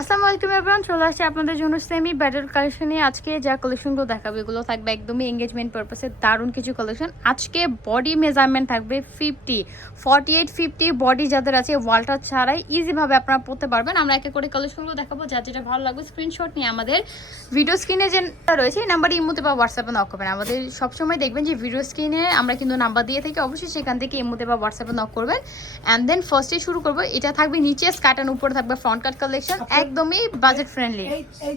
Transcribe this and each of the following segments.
আসসালামু আলাইকুম এভরিওয়ান, চলে আসছে আপনাদের জন্য সেমি ব্রাইডাল কালেকশনে। আজকে যা কালেকশনগুলো দেখাবে এগুলো থাকবে একদমই এঙ্গেজমেন্ট পারপাসে দারুণ কিছু কালেকশন। আজকে বডি মেজারমেন্ট থাকবে 48-50 বডি যাদের আছে ওয়ালটা ছাড়াই ইজিভাবে আপনারা পড়তে পারবেন। আমরা একে করে কালেকশনগুলো দেখাবো, যার যেটা ভালো লাগবে স্ক্রিনশট নিয়ে আমাদের ভিডিও স্ক্রিনে যে রয়েছে এই নাম্বারে ইমোতে বা হোয়াটসঅ্যাপে নক করবেন। আমাদের সবসময় দেখবেন যে ভিডিও স্ক্রিনে আমরা কিন্তু নাম্বার দিয়ে থাকি, অবশ্যই সেখান থেকে ইমোতে বা হোয়াটসঅ্যাপে নক করবেন। অ্যান্ড দেন ফার্স্টে শুরু করবো, এটা থাকবে নিচে স্কার্ট এন্ড উপরে থাকবে ফ্রন্ট কাট কালেকশন, একদমই বাজেট ফ্রেন্ডলি। এই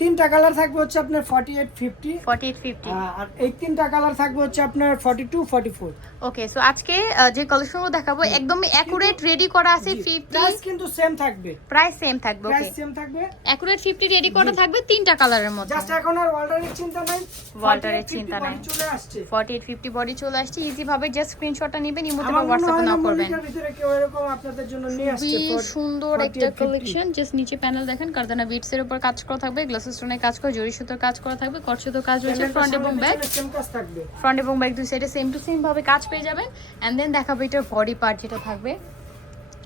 তিনটা কালার থাকবে হচ্ছে আপনার 48-50 আর এই তিনটা কালার থাকবে হচ্ছে আপনার 42-44। ওকে, সো আজকে যে কালেকশনগুলো দেখাবো একদমই অ্যাকুরেট রেডি করা আছে। 50 প্রাইস কিন্তু সেম থাকবে, প্রাইস সেম থাকবে। ওকে, প্রাইস সেম থাকবে, অ্যাকুরেট 50 রেডি করা থাকবে তিনটা কালারের মধ্যে। জাস্ট এখন আর ওয়াল্টারের চিন্তা নাই, ওয়াল্টারের চিন্তা নাই, চলে আসছে 48-50 বডি চলে আসছে। ইজি ভাবে জাস্ট স্ক্রিনশটটা নেবেন, ইমোতে বা হোয়াটসঅ্যাপে নাও করবেন। এর ভিতরে কেউ এরকম আপনাদের জন্য নিয়ে আসছে খুবই সুন্দর একটা কালেকশন। জাস্ট নিচে প্যানেল দেখেন, কারদানা বিটস এর উপর কাজ করা থাকবে, গ্লাস স্টোনের কাজ করা, জরি সুতোর কাজ করা থাকবে, কট সুতোর কাজ রয়েছে। ফ্রন্ট এবং ব্যাক সেম কাজ থাকবে, ফ্রন্ট এবং ব্যাক দুই সাইডে সেম টু সেম ভাবে কাজ পেয়ে যাবেন। এন্ড দেন দেখাবো এটার বডি পার্ট যেটা থাকবে।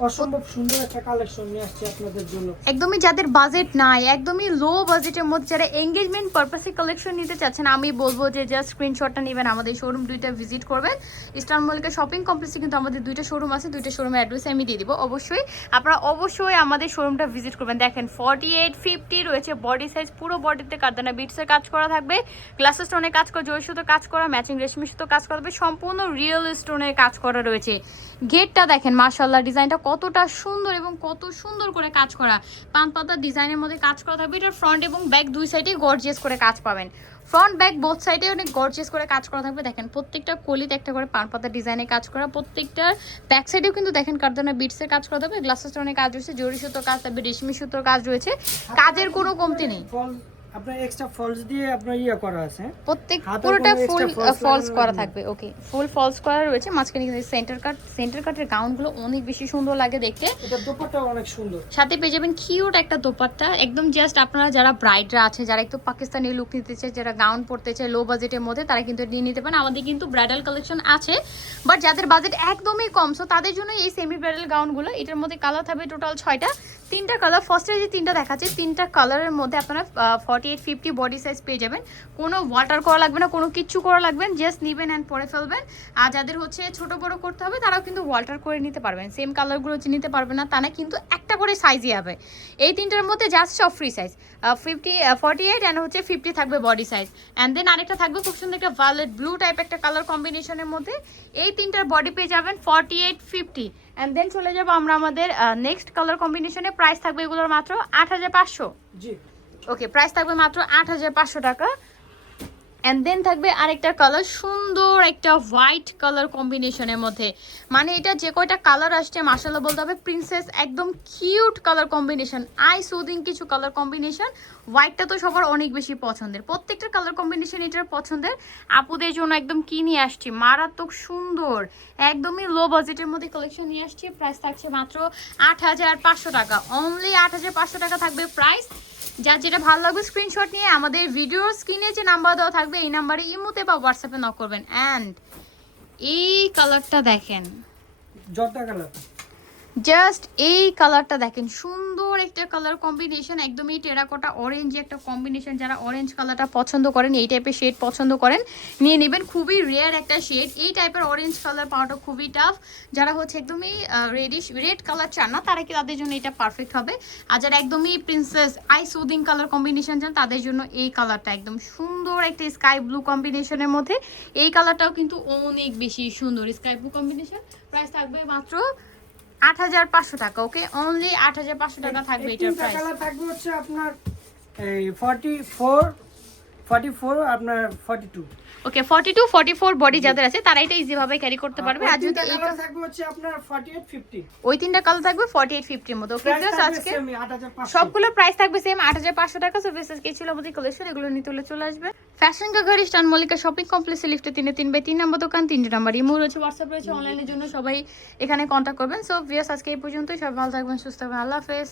অসম্ভব সুন্দর একটা কালেকশন নিয়ে আসছে আপনাদের জন্য। একদমই যাদের বাজেট নাই, একদমই লো বাজেটের মধ্যে যারা এঙ্গেজমেন্ট পারপাসে কালেকশন নিতে চাচ্ছেন, আমি বলবো যে জাস্ট স্ক্রিনশটটা নেবেন, আমাদের শোরুম দুইটা ভিজিট করবেন। ইস্টার্ন মল্লিকা শপিং কমপ্লেক্সে কিন্তু আমাদের দুইটা শোরুম আছে, দুইটা শোরুমের অ্যাড্রেস আমি দিয়ে দিব। আপনারা অবশ্যই আমাদের শোরুমটা ভিজিট করবেন। দেখেন 48-50 রয়েছে বডি সাইজ, পুরো বডিতে কারদানা বিটসের কাজ করা থাকবে, গ্লাস স্টোনের কাজ করা, জরি সুতো কাজ করা, ম্যাচিং রেশমি সুতো কাজ করা থাকবে, সম্পূর্ণ রিয়েল স্টোনের কাজ করা রয়েছে। গেটটা দেখেন মাশাআল্লাহ, ডিজাইনটা কতটা সুন্দর এবং কত সুন্দর করে কাজ করা, পান পাতা ডিজাইনের মধ্যে কাজ করা থাকবে। এটার ফ্রন্ট এবং ব্যাক দুই সাইডে গর্জিয়াস করে কাজ পাবেন, ফ্রন্ট ব্যাক বোথ সাইডে অনেক গর্জিয়াস করে কাজ করা থাকবে। দেখেন প্রত্যেকটা কলিতে একটা করে পান পাতা ডিজাইনে কাজ করা, প্রত্যেকটার ব্যাক সাইডেও কিন্তু দেখেন কারদানা বিটসের কাজ করা থাকবে, গ্লাস স্টোনের কাজ রয়েছে, জরি সুতোর কাজ থাকবে, রেশমি সুতোর কাজ রয়েছে, কাজের কোনো কমতি নেই। আপনার এক্সট্রা ফলস দিয়ে আপনার ইয়া করা আছে, প্রত্যেক পুরোটা ফুল ফলস করা থাকবে। ওকে, ফুল ফলস করা রয়েছে, মাঝখানে কিন্তু সেন্টার কাটের গাউনগুলো অনেক বেশি সুন্দর লাগে দেখতে। এটা দোপাট্টা অনেক সুন্দর, সাথে পেয়ে যাবেন কিউট একটা দোপাট্টা। একদম জাস্ট আপনারা যারা ব্রাইডরা আছে, যারা একটু পাকিস্তানি লুক নিতে চায়, যারা গাউন পরতে চায় লো বাজেটের মধ্যে, তারা কিন্তু নিয়ে নিতে পারেন। আমাদের কিন্তু ব্রাইডাল কালেকশন আছে, বাট যাদের বাজেট একদমই কম, সো তাদের জন্য এই সেমি ব্রাইডাল গাউনগুলো। এটার মধ্যে কালার থাকবে টোটাল 6টা, 3টা কালার। ফার্স্টে যে 3টা দেখাচ্ছে, 3টা কালারের মধ্যে আপনারা 48-50 বডি সাইজ পেয়ে যাবেন। কোনো ওয়াটার করা লাগবে না, কোনো কিচ্ছু করা লাগবে না, জাস্ট নিবেন অ্যান্ড পরে ফেলবেন। আর যাদের হচ্ছে ছোট বড় করতে হবে, তারাও কিন্তু ওয়াটার করে নিতে পারবেন। সেম কালারগুলো নিতে পারবেন না তা না, কিন্তু একটা করে সাইজই হবে। এই 3টার মধ্যে জাস্ট সব ফ্রি সাইজ, 48 অ্যান্ড হচ্ছে 50 থাকবে বডি সাইজ। অ্যান্ড দেন আরেকটা থাকবে খুব সুন্দর একটা ভায়োলেট ব্লু টাইপ একটা কালার কম্বিনেশনের মধ্যে। এই 3টার বডি পেয়ে যাবেন 48-50। অ্যান্ড দেন চলে যাবো আমরা আমাদের নেক্সট কালার কম্বিনেশনে। প্রাইস থাকবে এগুলোর মাত্র 8500। জি ওকে, প্রাইস থাকবে মাত্র 8500 টাকা। অ্যান্ড দেন থাকবে আরেকটা কালার, সুন্দর একটা হোয়াইট কালার কম্বিনেশনের মধ্যে। মানে এটা যে কয়টা কালার আসছে মাশাআল্লাহ বলতে হবে প্রিন্সেস, একদম cute colour combination, I soothing কিছু কালার কম্বিনেশন। হোয়াইটটা তো সবার অনেক বেশি পছন্দের, প্রত্যেকটা কালার কম্বিনেশন এটার পছন্দের। আপুদের জন্য একদম কি নিয়ে আসছি, মারাত্মক সুন্দর একদমই লো বাজেটের মধ্যে কালেকশন নিয়ে আসছি। প্রাইস থাকছে মাত্র 8500 টাকা, অনলি 8500 টাকা থাকবে প্রাইস। যার যেটা ভালো লাগবে স্ক্রিনশট নিয়ে আমাদের ভিডিওর স্ক্রিনে যে নাম্বার দেওয়া থাকবে এই নাম্বারে ইমোতে বা হোয়াটসঅ্যাপে নক করবেন। অ্যান্ড এই কালারটা দেখেন, জর্দা কালার, জাস্ট এই কালারটা দেখেন, সুন্দর একটা কালার কম্বিনেশন, একদমই টেরাকোটা অরেঞ্জ একটা কম্বিনেশন। যারা অরেঞ্জ কালারটা পছন্দ করেন, এই টাইপের শেড পছন্দ করেন, নিয়ে নেবেন। খুবই রেয়ার একটা শেড, এই টাইপের অরেঞ্জ কালার পাওয়াটা খুবই টাফ। যারা হচ্ছে একদমই রেড কালার চান না, তারা কি তাদের জন্য এটা পারফেক্ট হবে। আর যারা একদমই princess I soothing colour combination চান, তাদের জন্য এই কালারটা একদম সুন্দর একটা স্কাই ব্লু কম্বিনেশনের মধ্যে। এই কালারটাও কিন্তু অনেক বেশি সুন্দর, স্কাই ব্লু কম্বিনেশন। প্রাইস থাকবে মাত্র 8500 টাকা। ওকে, অনলি 8500 টাকা থাকবে এটার প্রাইস। কালার থাকবে হচ্ছে আপনার এই 44 আপনার 42। ওকে, 42-44 বডি যাদের আছে তারা এটা ইজি ভাবে ক্যারি করতে পারবে। আর যদি এই কালার থাকবে হচ্ছে আপনার 48-50, ওই 3টা কালার থাকবে 48-50 এর মধ্যে। ওকে প্রাইস আজকে সেম 8500, সবগুলো প্রাইস থাকবে সেম 8500 টাকা। সো বেসিস কি ছিল আমাদের কালেকশন, এগুলো নিতে হলে চলে আসবে ফ্যাশন কা ঘর ইস্টার্ন মল্লিকা শপিং কমপ্লেক্সে লিফটে 3-3/3 নম্বর দোকান, 3 নাম্বার ইমো রয়েছে, হোয়াটসঅ্যাপ রয়েছে, অনলাইনের জন্য সবাই এখানে কন্ট্যাক্ট করবেন। সো ভিউয়ার্স আজকে এই পর্যন্তই, সবাই ভালো থাকবেন, সুস্থ থাকবেন, আল্লাহ হাফেজ।